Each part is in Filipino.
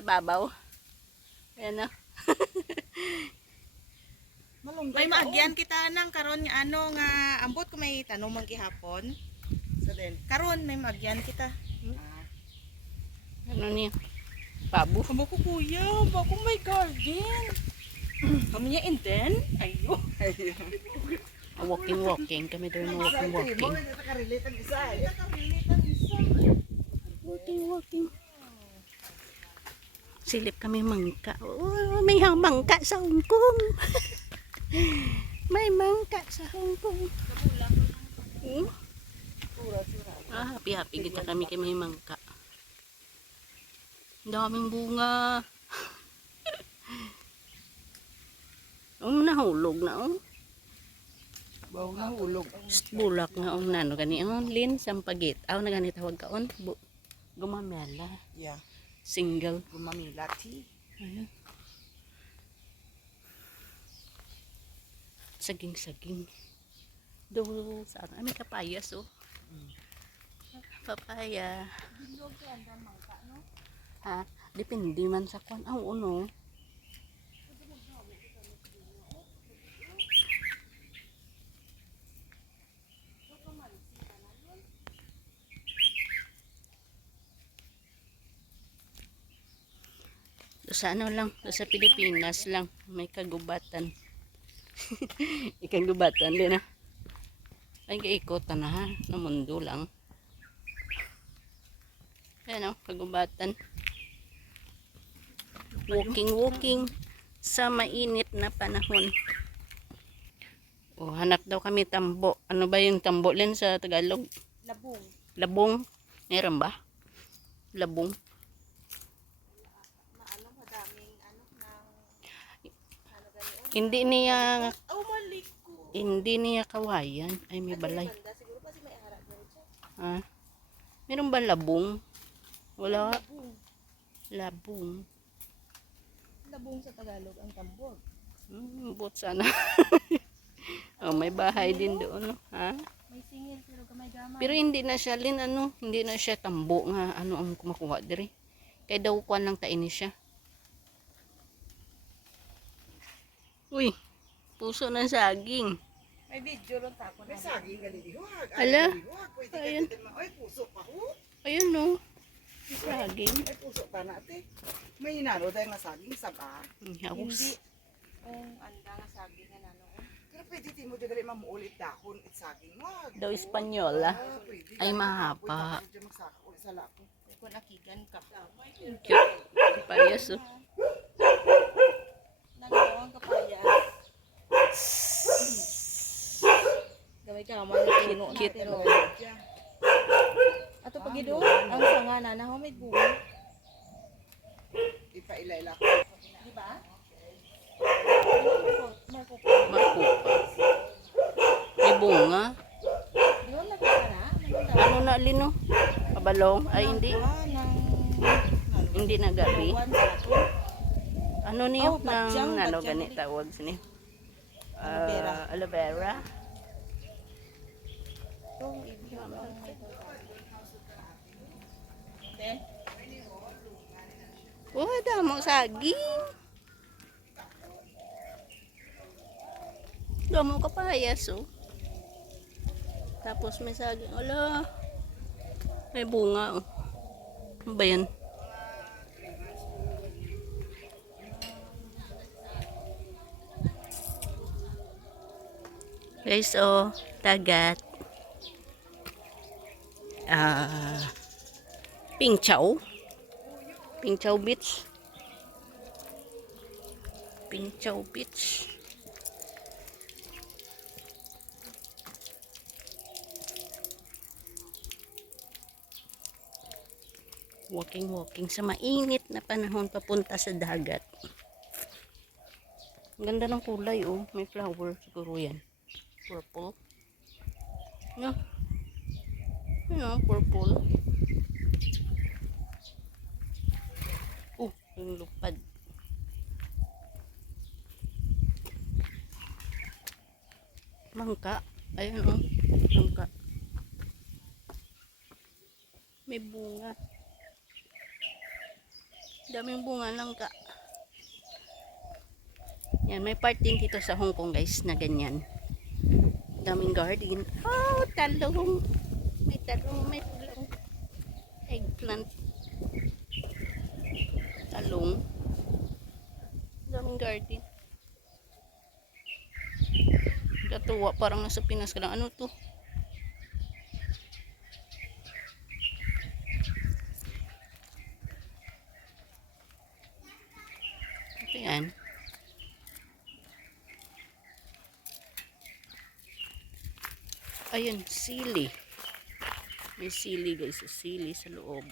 sa babaw. Ayan na. May maagyan kita nang karon nga ano nga ambot ko may tanong man gihapon. Sa din. Karon may maagyan kita. Ano niya? Babo. Kamo ko kuya, bako may garden. Kami niya and then, ayo. Walking walking. Kami daw yung walking walking. Eh. Walking walking. Silip kami mangka. Oh, may hang mangka sa Hong Kong. may mangka sa Hong Kong. Hmm? Ah, happy happy kita kami kay may mangka. Ang daming bunga. Oh, nahulog na oh. Bawo na hulog. Psst, bulak nga on nano gani on lin sampagit. Aw na gani tawag ka on. Bu gumamela. Yeah. Single. Gumamilati. Ayun. Saging-saging. Do saan? Ay, may kapayas oh. Papaya. Ha? Depende man sa kwan. Ang uno. Sa ano lang, sa Pilipinas lang, may kagubatan. Ikagubatan din ah. Ay, kaikotan na ha, na mundo lang. Ayan o, kagubatan. Walking, walking sa mainit na panahon. O, hanap daw kami tambo. Ano ba yung tambo din sa Tagalog? Labong. Labong. Meron ba? Labong. Maano madaming ano nang ano gani oh. Hindi niya Oh. Hindi niya kawayan. Ay, may balay. Ha? Meron ba labong? Wala. Labong. Labong. Sa Tagalog ang tambog. Hmm, bot sana. oh, may bahay din doon. no? Ha? May singil pero gamay gamay. Pero hindi na siya lin ano, hindi na siya tambo nga ano ang kumakuha diri. Kay daw kuan lang taini siya. Uy, puso ng saging. May video ron ta ako May na. saging gali dihuag. Ala. Ayun. Ay, puso pa ko. Ayun no. Saging. Ay, puso pa na ate. May inano dahil nga saging saba. Hmm, Hindi. Kung anda nga sabi nga nano. Pero pwede timo di gali mamuulit dahon at saging. Wag. Daw Espanyola. Ah, pwede. Ay, sa lako. Kung akigan ka. Cute. Payas oh. Puno na Cute. pero. Yeah. Ato pagido ang sanga na na may bunga. Ipailayla ko. Di ba? Marco. Makupa. May bunga. Di ba nakita na? Ano na lino? Kabalong? Ay hindi. Ah, Hindi na gabi. buwan. Ano niyo Oh, badyang, nang ano badyang gani ulit. tawag sini? Aloe vera. Ah, aloe vera. Itong ibig ang may Then, Oh, damo saging. Damo kapayas oh. Tapos may saging. Ala. May bunga oh. Ano ba yan? Guys, oh, dagat. Ah, Pingchow. Pingchow Beach. Pingchow Beach. Walking walking sa mainit na panahon papunta sa dagat. Ganda ng kulay oh. May flower siguro yan. Purple. No? Ano, purple. Oh, yung lupad. Mangka. Ayun oh. Mangka. May bunga. Daming bunga lang ka. Yan, may part din dito sa Hong Kong guys na ganyan. Daming garden. Oh, talong. May talong, may talong. Eggplant. Talong. Daming garden. Katuwa, parang nasa Pinas ka lang. Ano to? Ito yan. Ayun, sili. May sili guys, sili sa loob.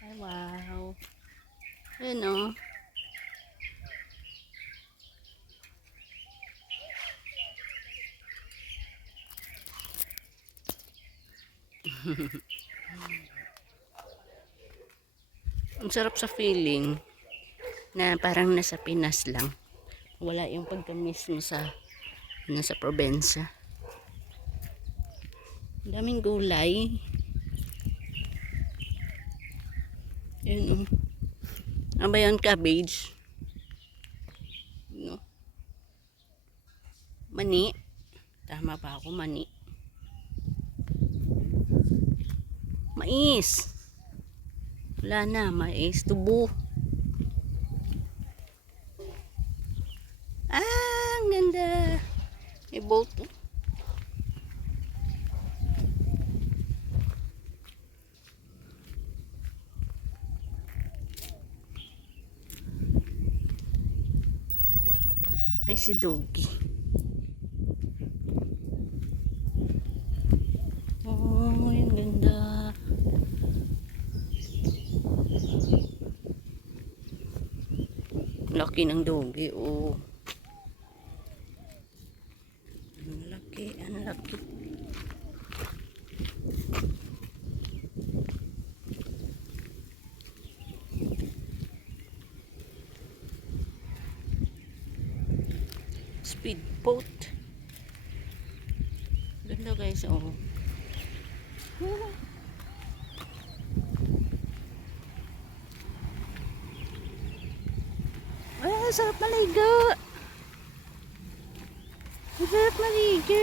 Ay, wow. Ayun o. Ang sarap sa feeling na parang nasa Pinas lang. Wala yung pagka-miss mo sa nasa probensya. Daming gulay. Yun oh. Ano ba yun? Cabbage. No. Mani. Tama ba ako? Mani. Mais. Wala na. Mais. Tubo. Ah, ang ganda. May boat. oh. Ay, si Doggy. Oh, ang ganda. Laki ng Doggy, oh. Ang laki, ang laki. Speedboat. Ganda guys, oh. Ah, sarap maligo. Sarap maligo.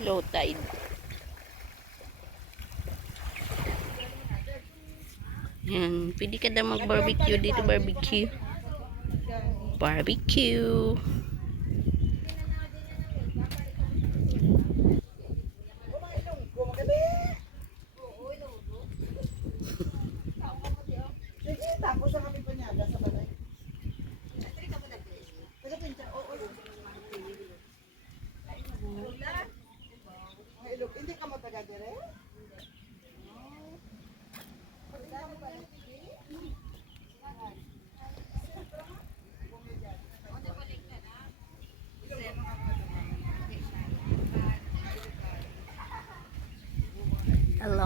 Low tide. Yan. Pwede ka daw mag-barbecue dito. Barbecue. Barbecue. Sige, tapos na kami panyaga sa balay. Taga pincha, oo. Mga ilog, hindi ka mataga dire?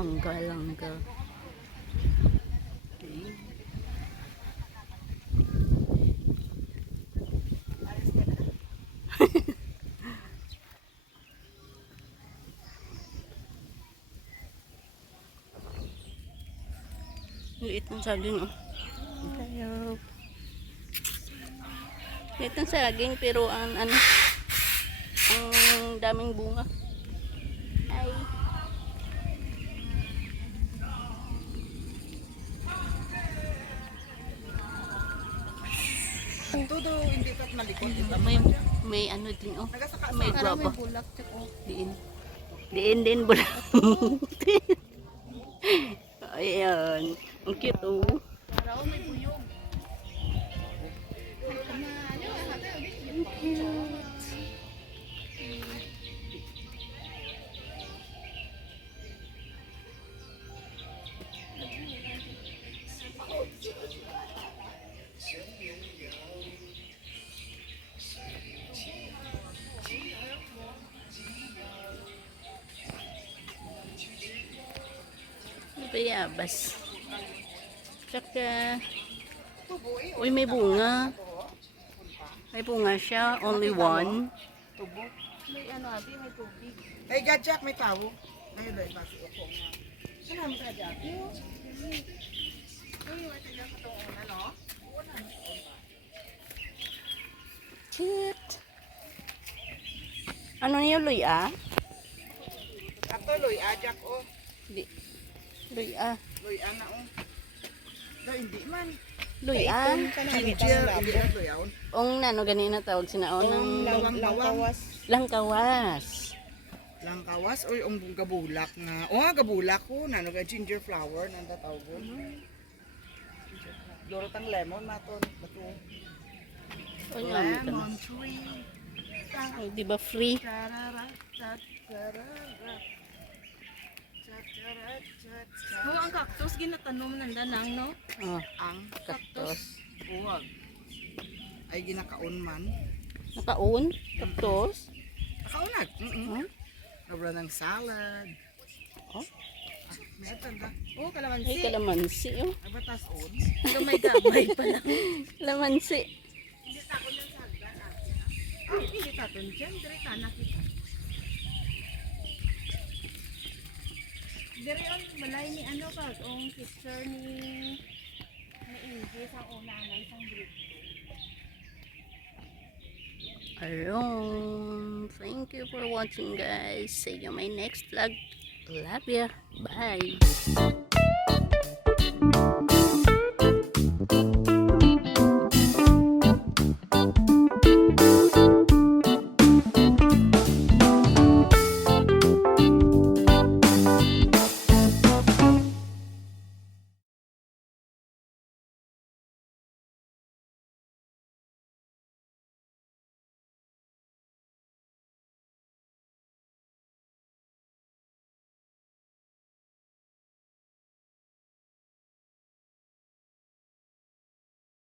Alongga, alongga. Liit ng saging, oh. Tayo. Liit ng saging, pero ang ano, ang daming bunga. Hindi ka't malikot. May, may ano din, oh. May guwapa. bulak, tsaka Diin. Diin din bulan. Ayan. Ang cute oh. Para may buyog. Ang cute. Bayabas. Tsaka, uy may bunga. May bunga siya, only one. Tubo. May ano, abi, may tubig. Ay, gadyak, may tao. Ay, dahil basi ako nga. Saan mo ka, Jack? Uy, wala na ko itong una, no? Cute. Ano niyo, Luya? Ato, loy, ajak, oh. Di. Luya. Loy, ana, oh. Dahil hindi man. Luya. Ginger, hindi na loy, aon. Ong nano ganina tawag sinaon ng Lawang bawang. langkawas. Langkawas, oy, ang gabulak nga. O nga, gabulak ko. Nano ka, ginger flower, nanda tawag ko. Duro tang lemon, maton. Bato. O nga mo Lemon tree. Oh, di ba free? Tarara, tarara. Oo, ang cactus, ginatanom nanda nang, no? Oh, Ang kaktos. uwag. Ay ginakaon man. Nakaon? Kaktos? Nakaunag. Mm -mm. Huh? Nabra ng salad. Oh? Ah, may tanda. Oo, Ay, kalamansi. kalamansi. Oh. Ay batas on. Gamay-gamay pa lang. Kalamansi. Ah, hindi taton dyan. Dire ka nakita. Dire on, balay ni ano ka, ang picture ni ni Ingrid sa una na isang group. Aron. Thank you for watching guys. See you my next vlog. Love ya. Bye.